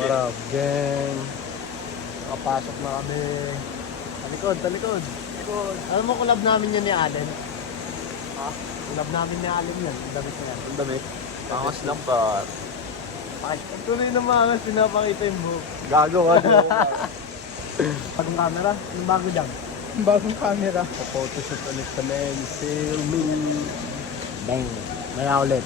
What up, gang? Nakapasok na kami. Talikod, talikod. Alam mo, collab namin yun ni Allen. Ha? Collab namin ni Allen yan. Ang damit na yan. Ang damit. Angas lang ba? Ay, tuloy na maangas, pinapakita yung buhok. Gago ka. Pagong camera, yung bago dyan. Yung bagong camera. Photoshoot ulit kami. Filming. Bang. Maya ulit.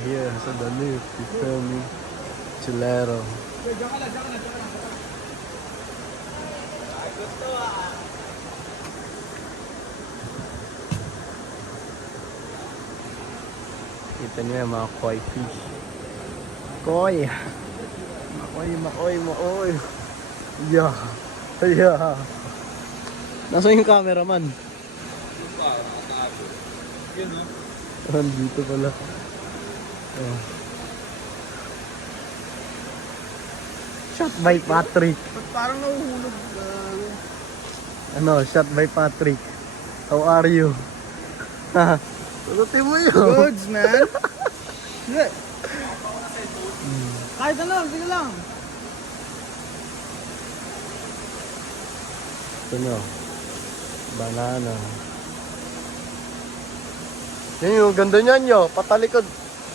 Here sa the lift, you feel me? Chilero. Kita niyo yung mga koi fish. Koi! Makoy! Yeah! Yeah! Nasaan yung cameraman? Dito pala. Oh. Shot by Patrick. Parang nahuhulog. Ano, shot by Patrick. How are you? Sagutin mo yun. Goods, man. Good. Kahit ano, sige lang. Ito nyo. Banana. Yan yung ganda niyan nyo. Patalikod.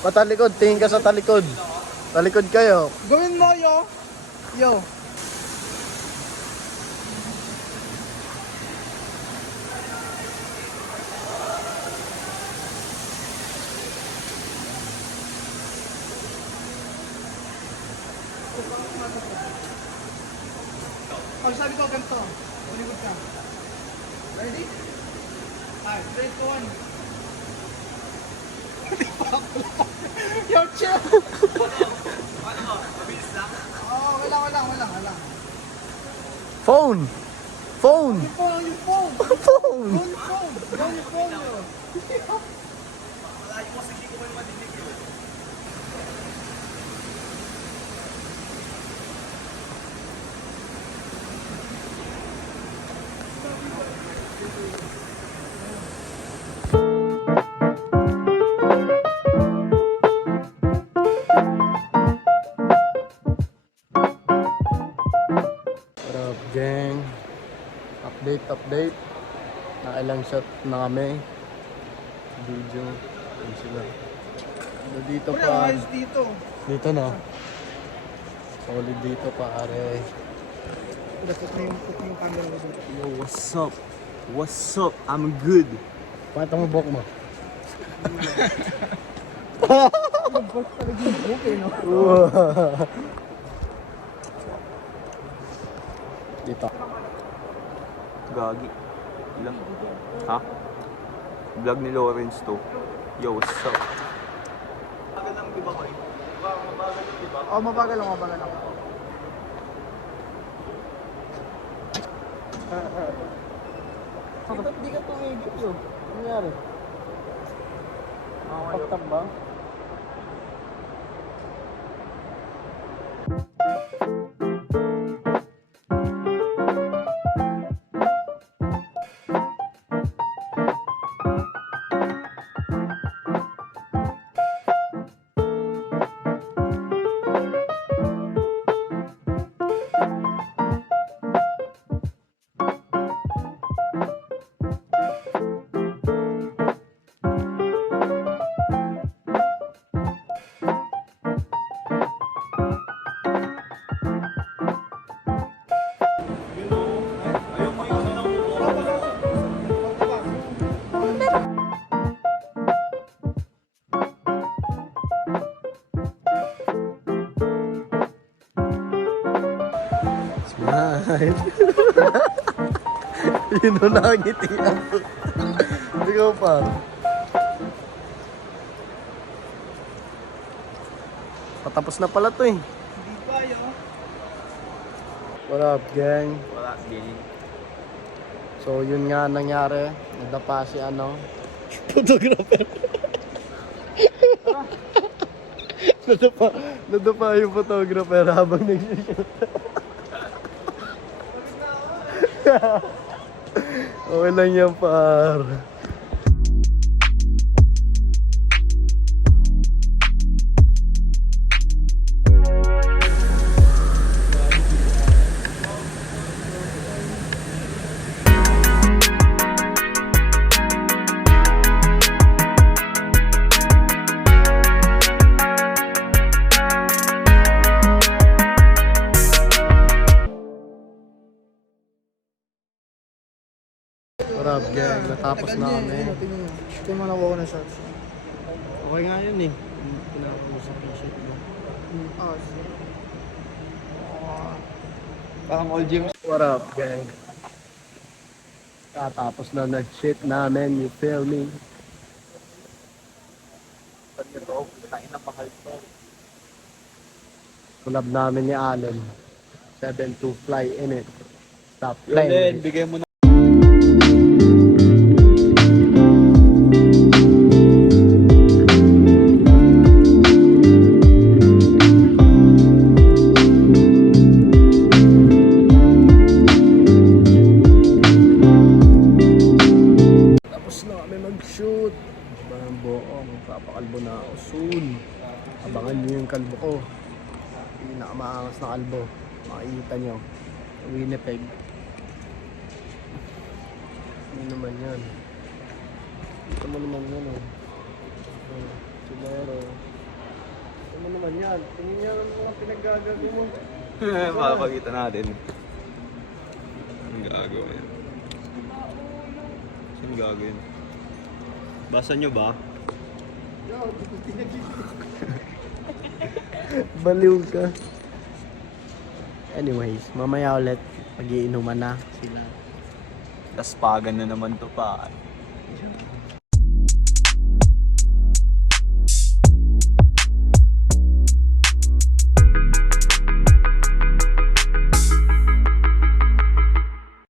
Patalikod. Tingin ka sa talikod. Talikod kayo. Gawin mo, yo. Yo. Pag sabi ko, ganito. Malikod ka. Ready? Alright, 3, 2, 1. Yo, chill! Oo, wala. Phone! Phone! Yung phone! Phone! Yung phone, yo. What up, gang? Update. Nakailang shot na kami. Video. Yan sila. Dito Wala, pa. ayos dito. Dito na. Solid dito pare. Put mo yung camera mo dito. Yo, what's up? I'm good. Pakita mo buhok mo. Boss talaga yung book eh, no? Dito. Gagi. Ilang? Ha? Vlog ni Lawrence to. Yo, what's up? Oh, mabagal lang. Di ka tumigil yun. Ano nangyari? Paktak ba? Allen. Yun o nakangiti ako. Ikaw pa. Patapos na pala to eh. Hindi pa yun. What up, gang? Wala, gang. So, yun nga nangyari. Nadapa si photographer. nadapa yung photographer habang nag-shoot. Okay lang yan, par. What up, gang? Natapos na kami. Ito yung mga nakuha ko na shots. Okay nga yun eh. Pinakausap yung shit mo. Parang all gyms. What up, gang? Tatapos na nag-shit namin, you feel me? Collab namin ni Allen. 7-2 fly in it. Stop playing. Bigay mo na. Tapos na kami mag-shoot. Parang buong papakalbo na ako soon. Abangan nyo yung kalbo ko. Pinakamaangas na kalbo. Makikita nyo. Winnipeg. Ano naman yan? Dito mo naman yan oh. Siguro. Ano mo naman yan? Tingin nyo ang mga pinaggagabi mo. Makapagkita natin. Ang gagawin. Saan gagawin? Basa nyo ba? Baliw ka. Anyways, mamaya ulit pag-iinuman na sila. Taspagan na naman to pa.